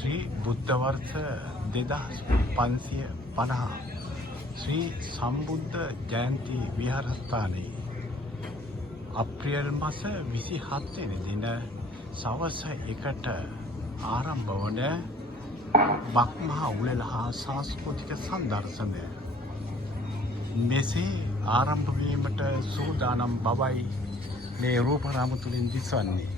ශ්‍රී බුද්ධ වර්ෂ 2550 ශ්‍රී සම්බුද්ධ ජයන්ති විහාරස්ථානයේ අප්‍රේල් මාස 27 වෙනි දින සවස් 1ට ආරම්භ වන බක්මහා උළෙල හා සංස්කෘතික සංදර්ශනය මෙසේ ආරම්භ වීමට සූදානම් බවයි මේ රූපරාම තුලින් දිස්වන්නේ.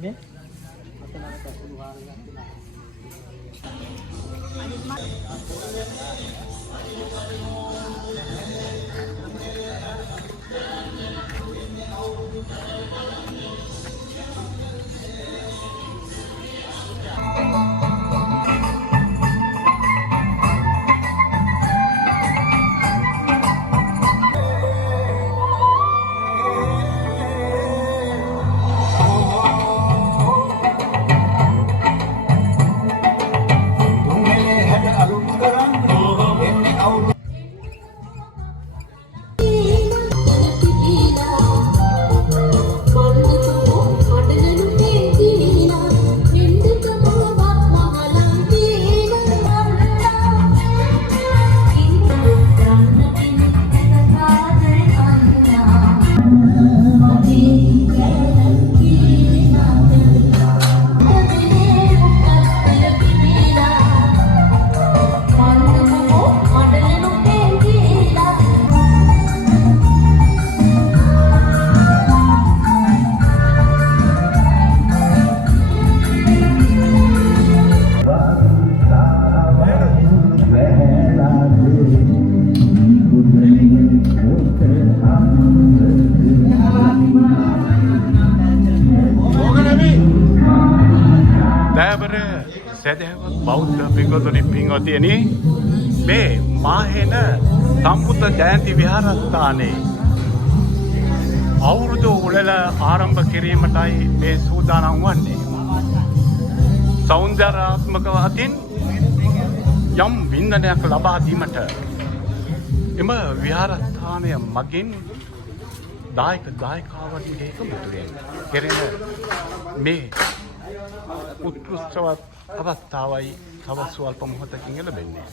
Ini? Atau nak tak puluhan lagi nak? සදහවත් බෞද්ධ පින්වතුනි පින්වතියනි මේ මාහෙන සම්බුද්ධ ජයන්ති විහාරස්ථානයේ අවුරුදු උළෙල ආරම්භ කිරීමටයි මේ සූදානම් වන්නේ. සෞන්දර්යාත්මක අතින් යම් වින්දනයක් ලබා දීමට එම විහාරස්ථානය මගින් දායකයන්ගේ එකමුතුවෙන් කෙරෙන මේ උත්කෘෂ්ඨවත් අවස්ථාවයි තව ස්වල්ප මොහොතකින් ලැබෙන්නේ.